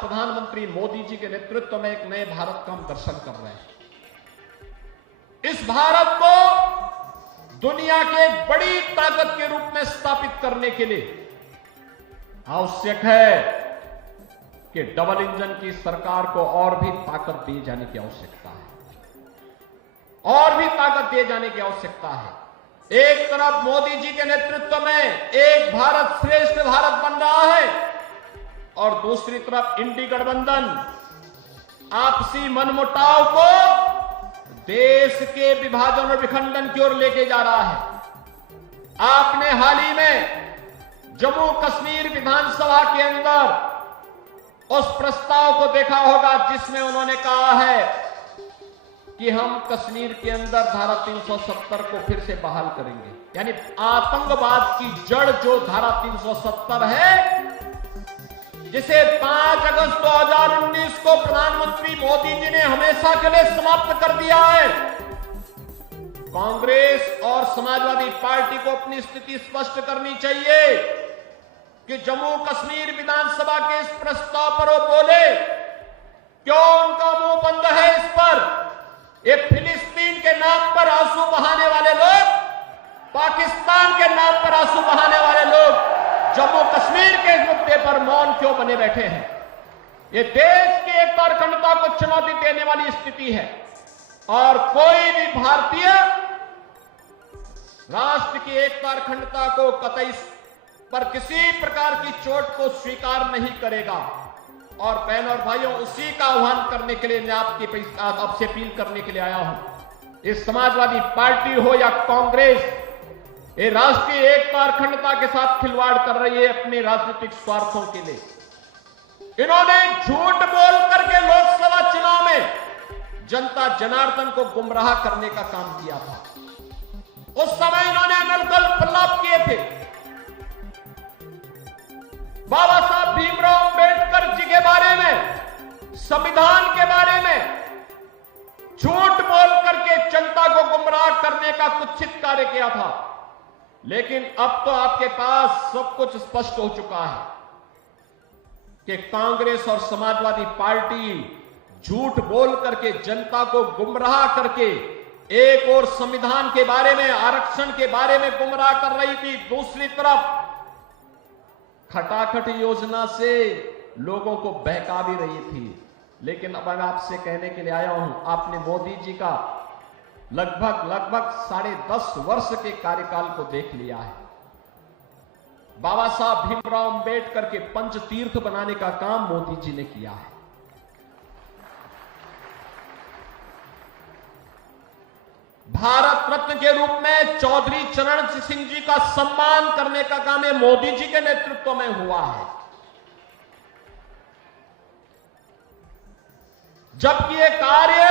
प्रधानमंत्री मोदी जी के नेतृत्व में एक नए भारत का हम दर्शन कर रहे हैं। इस भारत को दुनिया के एक बड़ी ताकत के रूप में स्थापित करने के लिए आवश्यक है कि डबल इंजन की सरकार को और भी ताकत दिए जाने की आवश्यकता है, और भी ताकत दिए जाने की आवश्यकता है। एक तरफ मोदी जी के नेतृत्व में एक भारत श्रेष्ठ भारत बन रहा है और दूसरी तरफ इंडी गठबंधन आपसी मनमुटाव को देश के विभाजन और विखंडन की ओर लेके जा रहा है। आपने हाल ही में जम्मू कश्मीर विधानसभा के अंदर उस प्रस्ताव को देखा होगा जिसमें उन्होंने कहा है कि हम कश्मीर के अंदर धारा 370 को फिर से बहाल करेंगे, यानी आतंकवाद की जड़ जो धारा 370 है, जिसे 5 अगस्त 2019 को प्रधानमंत्री मोदी जी ने हमेशा के लिए समाप्त कर दिया है। कांग्रेस और समाजवादी पार्टी को अपनी स्थिति स्पष्ट करनी चाहिए कि जम्मू कश्मीर विधानसभा के इस प्रस्ताव पर वो बोले, क्यों उनका मुंह बंद है इस पर? ये फिलिस्तीन के नाम पर आंसू बहाने वाले लोग, पाकिस्तान के नाम पर आंसू बहाने वाले लोग जम्मू कश्मीर के मुद्दे पर मौन क्यों बने बैठे हैं? ये देश की एकता और अखंडता को चुनौती देने वाली स्थिति है और कोई भी भारतीय राष्ट्र की एकता और अखंडता को कतई पर किसी प्रकार की चोट को स्वीकार नहीं करेगा। और बहनों और भाइयों, उसी का आह्वान करने के लिए मैं आपसे अपील करने के लिए आया हूं। इस समाजवादी पार्टी हो या कांग्रेस, ये राष्ट्रीय एकता और अखंडता के साथ खिलवाड़ कर रही है अपने राजनीतिक स्वार्थों के लिए। इन्होंने झूठ बोल करके लोकसभा चुनाव में जनता जनार्दन को गुमराह करने का काम किया था। उस समय इन्होंने अनर्गल प्रलाप किए थे। बाबा साहब भीमराव अंबेडकर जी के बारे में, संविधान के बारे में झूठ बोल करके जनता को गुमराह करने का कुत्सित कार्य किया था। लेकिन अब तो आपके पास सब कुछ स्पष्ट हो चुका है कि कांग्रेस और समाजवादी पार्टी झूठ बोल करके जनता को गुमराह करके एक और संविधान के बारे में, आरक्षण के बारे में गुमराह कर रही थी, दूसरी तरफ खटाखट योजना से लोगों को बहका भी रही थी। लेकिन अब मैं आपसे कहने के लिए आया हूं, आपने मोदी जी का लगभग 10.5 वर्ष के कार्यकाल को देख लिया है। बाबा साहब भीमराव अंबेडकर के पंचतीर्थ बनाने का काम मोदी जी ने किया है। भारत रत्न के रूप में चौधरी चरण सिंह जी का सम्मान करने का काम है मोदी जी के नेतृत्व में हुआ है। जबकि यह कार्य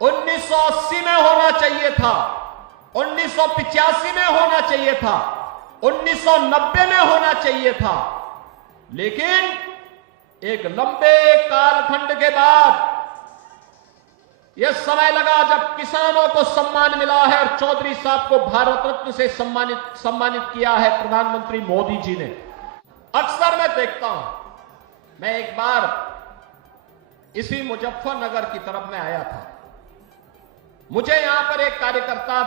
1980 में होना चाहिए था, 1985 में होना चाहिए था, 1990 में होना चाहिए था, लेकिन एक लंबे कालखंड के बाद यह समय लगा जब किसानों को सम्मान मिला है और चौधरी साहब को भारत रत्न से सम्मानित किया है प्रधानमंत्री मोदी जी ने। अक्सर मैं देखता हूं, मैं एक बार इसी मुजफ्फरनगर की तरफ में आया था। मुझे यहां पर एक कार्यकर्ता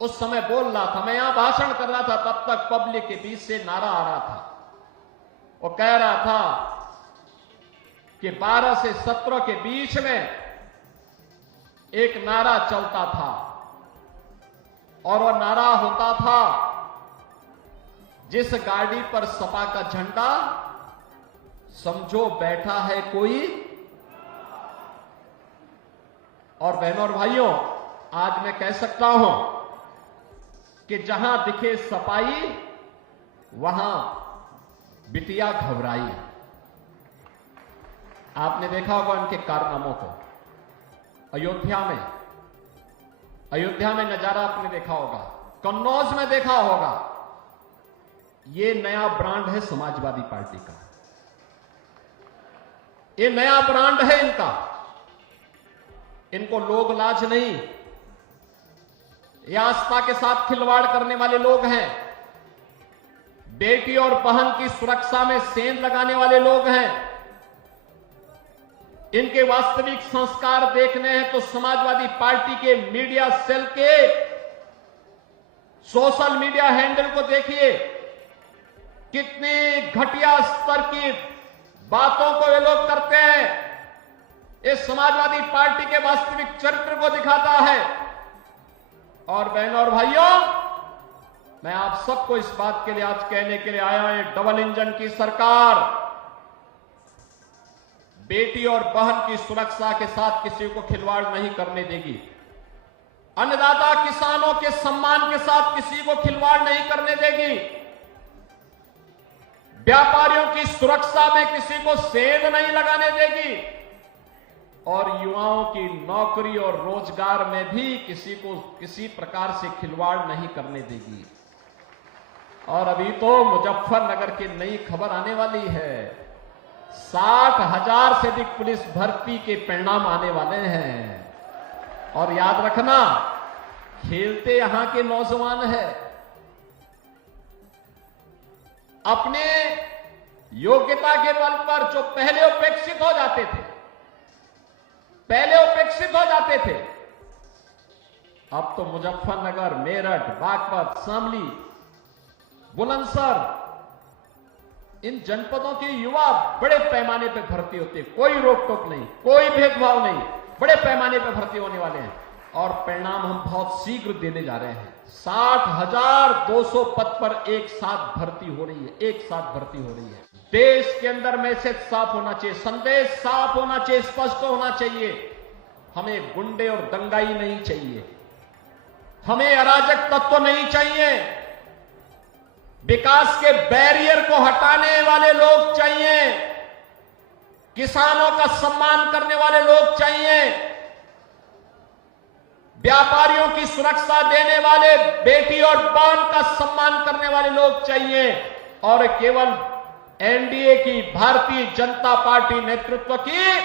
उस समय बोल रहा था, मैं यहां भाषण कर रहा था, तब तक पब्लिक के बीच से नारा आ रहा था। वो कह रहा था कि 12 से 17 के बीच में एक नारा चलता था और वह नारा होता था, जिस गाड़ी पर सपा का झंडा समझो बैठा है कोई। और बहनों और भाइयों, आज मैं कह सकता हूं कि जहां दिखे सपाई वहां बिटिया घबराई। आपने देखा होगा उनके कारनामों को। अयोध्या में नजारा आपने देखा होगा, कन्नौज में देखा होगा। ये नया ब्रांड है समाजवादी पार्टी का, ये नया ब्रांड है इनका। इनको लोग लाज नहीं, ये आस्था के साथ खिलवाड़ करने वाले लोग हैं। बेटी और बहन की सुरक्षा में सेंध लगाने वाले लोग हैं। इनके वास्तविक संस्कार देखने हैं तो समाजवादी पार्टी के मीडिया सेल के सोशल मीडिया हैंडल को देखिए। कितनी घटिया स्तर की बातों को ये लोग करते हैं। इस समाजवादी पार्टी के वास्तविक चरित्र को दिखाता है। और बहनों और भाइयों, मैं आप सबको इस बात के लिए आज कहने के लिए आया हूं, डबल इंजन की सरकार बेटी और बहन की सुरक्षा के साथ किसी को खिलवाड़ नहीं करने देगी। अन्नदाता किसानों के सम्मान के साथ किसी को खिलवाड़ नहीं करने देगी। व्यापारियों की सुरक्षा में किसी को सेंध नहीं लगाने देगी। और युवाओं की नौकरी और रोजगार में भी किसी को किसी प्रकार से खिलवाड़ नहीं करने देगी। और अभी तो मुजफ्फरनगर की नई खबर आने वाली है। 60,000 से अधिक पुलिस भर्ती के परिणाम आने वाले हैं। और याद रखना, खेलते यहां के नौजवान हैं। अपने योग्यता के बल पर जो पहले उपेक्षित हो जाते थे, अब तो मुजफ्फरनगर, मेरठ, बागपत, शामली, बुलंदशहर, इन जनपदों के युवा बड़े पैमाने पर भर्ती होते हैं। कोई रोक टोक नहीं, कोई भेदभाव नहीं, बड़े पैमाने पर भर्ती होने वाले हैं। और परिणाम हम बहुत शीघ्र देने जा रहे हैं। 60,200 पद पर एक साथ भर्ती हो रही है। देश के अंदर मैसेज साफ होना चाहिए, संदेश साफ होना चाहिए, स्पष्ट होना चाहिए। हमें गुंडे और दंगाई नहीं चाहिए, हमें अराजक तत्व नहीं चाहिए, विकास के बैरियर को हटाने वाले लोग चाहिए, किसानों का सम्मान करने वाले लोग चाहिए, व्यापारियों की सुरक्षा देने वाले, बेटी और बहन का सम्मान करने वाले लोग चाहिए। और केवल एनडीए की, भारतीय जनता पार्टी नेतृत्व की,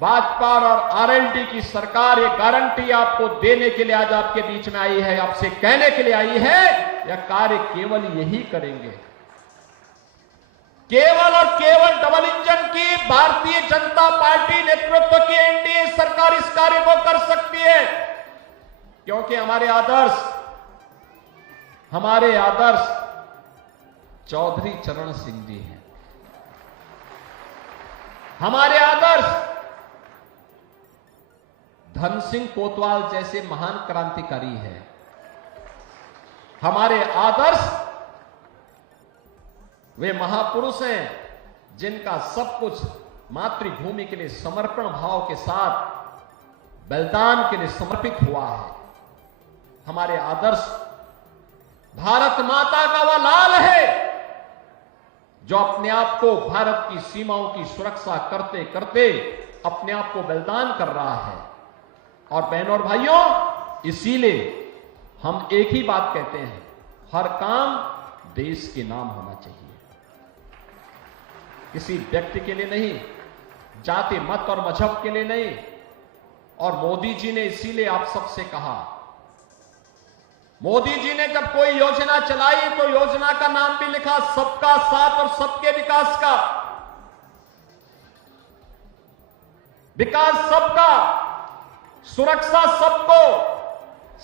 भाजपा और आरएलडी की सरकार ये गारंटी आपको देने के लिए आज आपके बीच में आई है, आपसे कहने के लिए आई है, यह कार्य केवल यही करेंगे। केवल और केवल डबल इंजन की भारतीय जनता पार्टी नेतृत्व की एनडीए सरकार इस कार्य को कर सकती है। क्योंकि हमारे आदर्श चौधरी चरण सिंह जी हैं। हमारे आदर्श धन सिंह कोतवाल जैसे महान क्रांतिकारी हैं। हमारे आदर्श वे महापुरुष हैं जिनका सब कुछ मातृभूमि के लिए समर्पण भाव के साथ बलिदान के लिए समर्पित हुआ है। हमारे आदर्श भारत माता का वह लाल है जो अपने आप को भारत की सीमाओं की सुरक्षा करते करते अपने आप को बलिदान कर रहा है। और बहनों और भाइयों, इसीलिए हम एक ही बात कहते हैं, हर काम देश के नाम होना चाहिए, किसी व्यक्ति के लिए नहीं, जाति मत और मजहब के लिए नहीं। और मोदी जी ने इसीलिए आप सबसे कहा, मोदी जी ने जब कोई योजना चलाई तो योजना का नाम भी लिखा सबका साथ और सबके विकास का। विकास सबका, सुरक्षा सबको,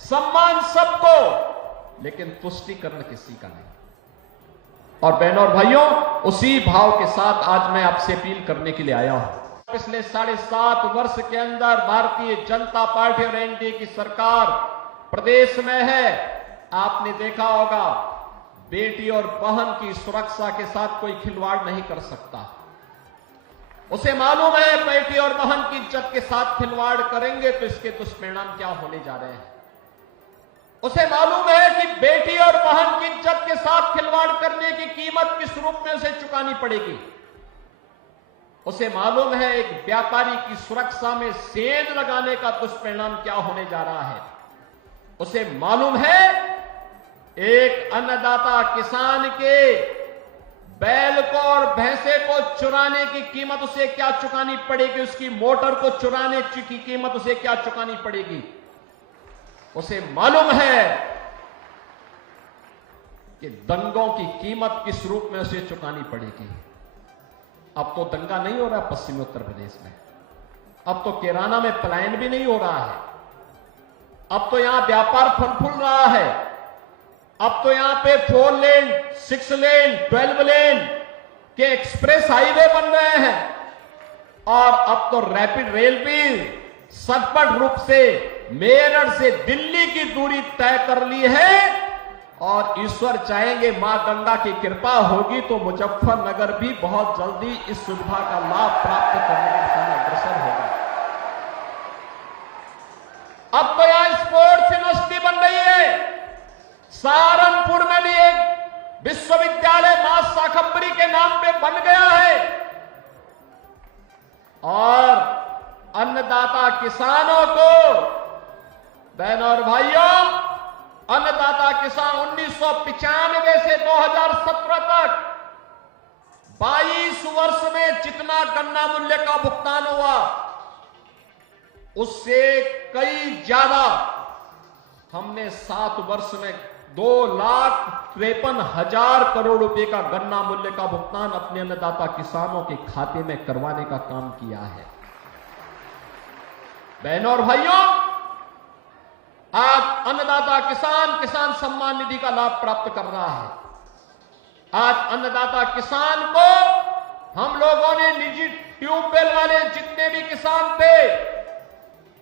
सम्मान सबको, लेकिन तुष्टीकरण किसी का नहीं। और बहनों और भाइयों, उसी भाव के साथ आज मैं आपसे अपील करने के लिए आया हूं। पिछले 7.5 वर्ष के अंदर भारतीय जनता पार्टी और एनडीए की सरकार प्रदेश में है। आपने देखा होगा, बेटी और बहन की सुरक्षा के साथ कोई खिलवाड़ नहीं कर सकता। उसे मालूम है बेटी और बहन की इज्जत के साथ खिलवाड़ करेंगे तो इसके दुष्परिणाम क्या होने जा रहे हैं। उसे मालूम है कि बेटी और बहन की इज्जत के साथ खिलवाड़ करने की कीमत किस रूप में उसे चुकानी पड़ेगी। उसे मालूम है एक व्यापारी की सुरक्षा में सेंध लगाने का दुष्परिणाम क्या होने जा रहा है। उसे मालूम है एक अन्नदाता किसान के बैल को और भैंसे को चुराने की कीमत उसे क्या चुकानी पड़ेगी, उसकी मोटर को चुराने की कीमत उसे क्या चुकानी पड़ेगी। उसे मालूम है कि दंगों की कीमत किस रूप में उसे चुकानी पड़ेगी। अब तो दंगा नहीं हो रहा पश्चिमी उत्तर प्रदेश में, अब तो किराना में पलायन भी नहीं हो रहा है। अब तो यहां व्यापार फल फूल रहा है। अब तो यहां पे 4 लेन, 6 लेन, 12 लेन के एक्सप्रेस हाईवे बन रहे हैं और अब तो रैपिड रेल भी सचपट रूप से मेरठ से दिल्ली की दूरी तय कर ली है। और ईश्वर चाहेंगे, मां गंगा की कृपा होगी तो मुजफ्फरनगर भी बहुत जल्दी इस सुविधा का लाभ प्राप्त करने की दिशा में अग्रसर होगा। अब तो यहां स्पोर्ट्स यूनिवर्सिटी बन रही है। सहारनपुर में भी एक विश्वविद्यालय मां शाकंभरी के नाम पे बन गया है। और अन्नदाता किसानों को, बहनों और भाइयों, अन्नदाता किसान 1995 से 2017 तक 22 वर्ष में जितना गन्ना मूल्य का भुगतान हुआ उससे कई ज्यादा हमने 7 वर्ष में 2,53,000 करोड़ रुपए का गन्ना मूल्य का भुगतान अपने अन्नदाता किसानों के खाते में करवाने का काम किया है। बहनों और भाइयों, आज अन्नदाता किसान सम्मान निधि का लाभ प्राप्त कर रहा है। आज अन्नदाता किसान को हम लोगों ने निजी ट्यूबवेल वाले जितने भी किसान थे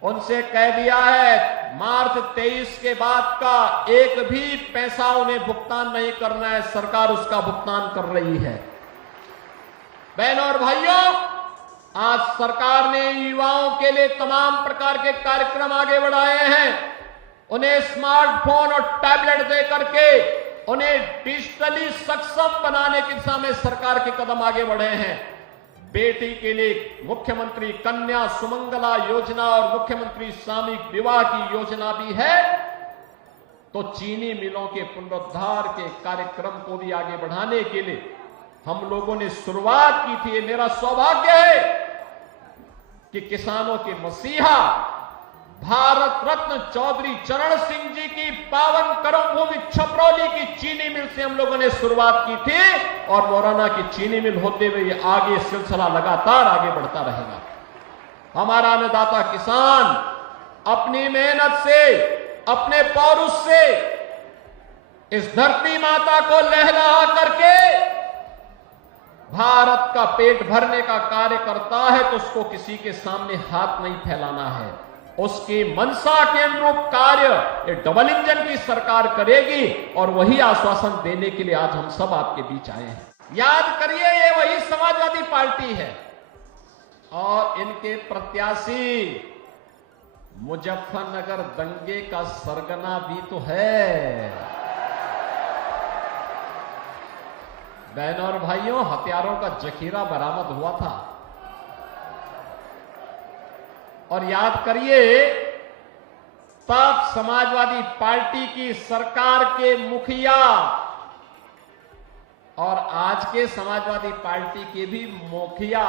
उनसे कह दिया है, मार्च 23 के बाद का एक भी पैसा उन्हें भुगतान नहीं करना है। सरकार उसका भुगतान कर रही है। बहनों और भाइयों, आज सरकार ने युवाओं के लिए तमाम प्रकार के कार्यक्रम आगे बढ़ाए हैं। उन्हें स्मार्टफोन और टैबलेट दे करके उन्हें डिजिटली सक्षम बनाने की दिशा में सरकार के कदम आगे बढ़े हैं। बेटी के लिए मुख्यमंत्री कन्या सुमंगला योजना और मुख्यमंत्री सामूहिक विवाह की योजना भी है। तो चीनी मिलों के पुनरुद्धार के कार्यक्रम को भी आगे बढ़ाने के लिए हम लोगों ने शुरुआत की थी। मेरा सौभाग्य है कि किसानों के मसीहा भारत रत्न चौधरी चरण सिंह जी की पावन कर्मभूमि छपरौली की चीनी मिल से हम लोगों ने शुरुआत की थी और मोराना की चीनी मिल होते हुए ये आगे सिलसिला लगातार आगे बढ़ता रहेगा। हमारा अन्नदाता किसान अपनी मेहनत से, अपने पौरुष से इस धरती माता को लहला करके भारत का पेट भरने का कार्य करता है तो उसको किसी के सामने हाथ नहीं फैलाना है। उसकी मंशा के अनुरूप कार्य ये डबल इंजन की सरकार करेगी और वही आश्वासन देने के लिए आज हम सब आपके बीच आए हैं। याद करिए, ये वही समाजवादी पार्टी है और इनके प्रत्याशी मुजफ्फरनगर दंगे का सरगना भी तो है। बहनों और भाइयों, हथियारों का जखीरा बरामद हुआ था और याद करिए, तब समाजवादी पार्टी की सरकार के मुखिया और आज के समाजवादी पार्टी के भी मुखिया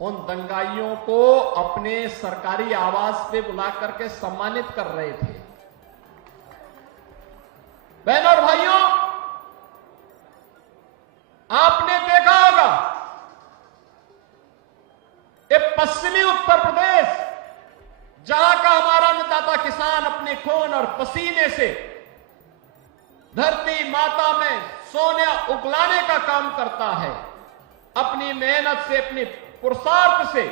उन दंगाइयों को अपने सरकारी आवास पे बुला करके सम्मानित कर रहे थे। बहनों और भाइयों, आपने देखा होगा ये पश्चिमी उत्तर प्रदेश, जहां का हमारा अन्नदाता किसान अपने खून और पसीने से धरती माता में सोना उगलाने का काम करता है, अपनी मेहनत से, अपनी पुरुषार्थ से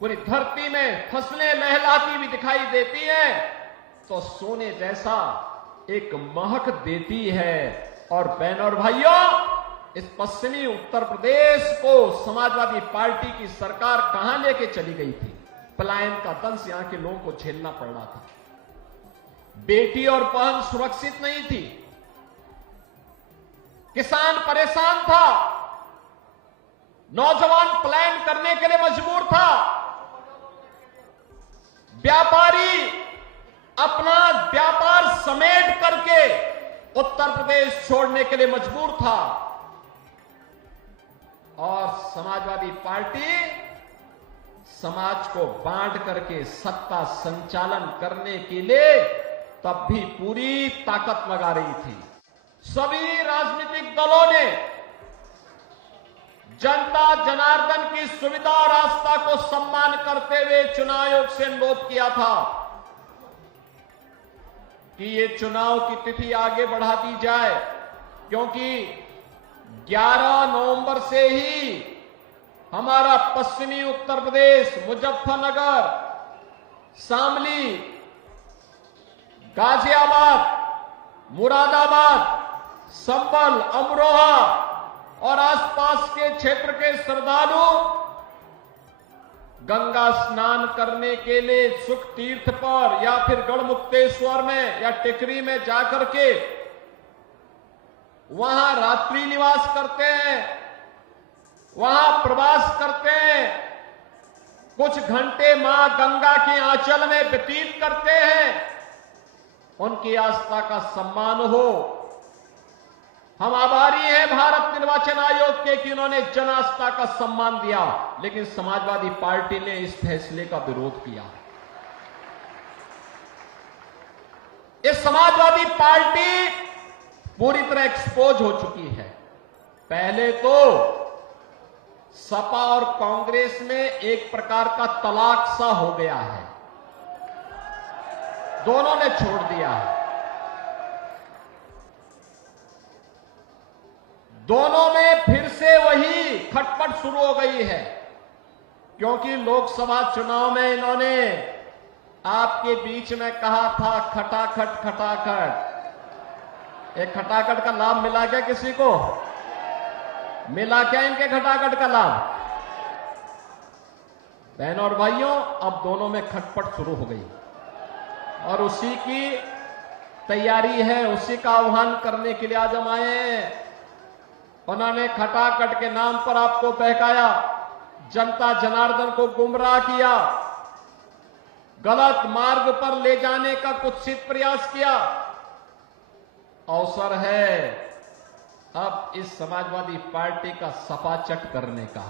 पूरी धरती में फसलें लहलाती हुई दिखाई देती हैं तो सोने जैसा एक महक देती है। और बहनों और भाइयों, इस पश्चिमी उत्तर प्रदेश को समाजवादी पार्टी की सरकार कहां लेके चली गई थी? पलायन का दंश यहां के लोगों को झेलना पड़ रहा था। बेटी और बहन सुरक्षित नहीं थी, किसान परेशान था, नौजवान पलायन करने के लिए मजबूर था, व्यापारी अपना व्यापार समेट करके उत्तर प्रदेश छोड़ने के लिए मजबूर था और समाजवादी पार्टी समाज को बांट करके सत्ता संचालन करने के लिए तब भी पूरी ताकत लगा रही थी। सभी राजनीतिक दलों ने जनता जनार्दन की सुविधा और आस्था को सम्मान करते हुए चुनाव आयोग से अनुरोध किया था कि ये चुनाव की तिथि आगे बढ़ा दी जाए, क्योंकि 11 नवंबर से ही हमारा पश्चिमी उत्तर प्रदेश, मुजफ्फरनगर, शामली, गाजियाबाद, मुरादाबाद, संभल, अमरोहा और आसपास के क्षेत्र के श्रद्धालु गंगा स्नान करने के लिए सुख तीर्थ पर या फिर गढ़मुक्तेश्वर में या टिकरी में जाकर के वहां रात्रि निवास करते हैं, वहां प्रवास करते हैं, कुछ घंटे मां गंगा के आंचल में व्यतीत करते हैं। उनकी आस्था का सम्मान हो। हम आभारी हैं भारत निर्वाचन आयोग के कि उन्होंने जन आस्था का सम्मान दिया, लेकिन समाजवादी पार्टी ने इस फैसले का विरोध किया। ये समाजवादी पार्टी पूरी तरह एक्सपोज हो चुकी है। पहले तो सपा और कांग्रेस में एक प्रकार का तलाक सा हो गया है, दोनों ने छोड़ दिया है। दोनों में फिर से वही खटपट शुरू हो गई है, क्योंकि लोकसभा चुनाव में इन्होंने आपके बीच में कहा था खटाखट खटाखट। एक खटाखट का लाभ मिला क्या किसी को? मिला क्या इनके खटाखट का लाभ? बहनों और भाइयों, अब दोनों में खटपट शुरू हो गई और उसी की तैयारी है, उसी का आह्वान करने के लिए आज हम आए हैं। उन्होंने खटाखट के नाम पर आपको बहकाया, जनता जनार्दन को गुमराह किया, गलत मार्ग पर ले जाने का कुत्सित प्रयास किया। अवसर है अब इस समाजवादी पार्टी का सपाचट करने का।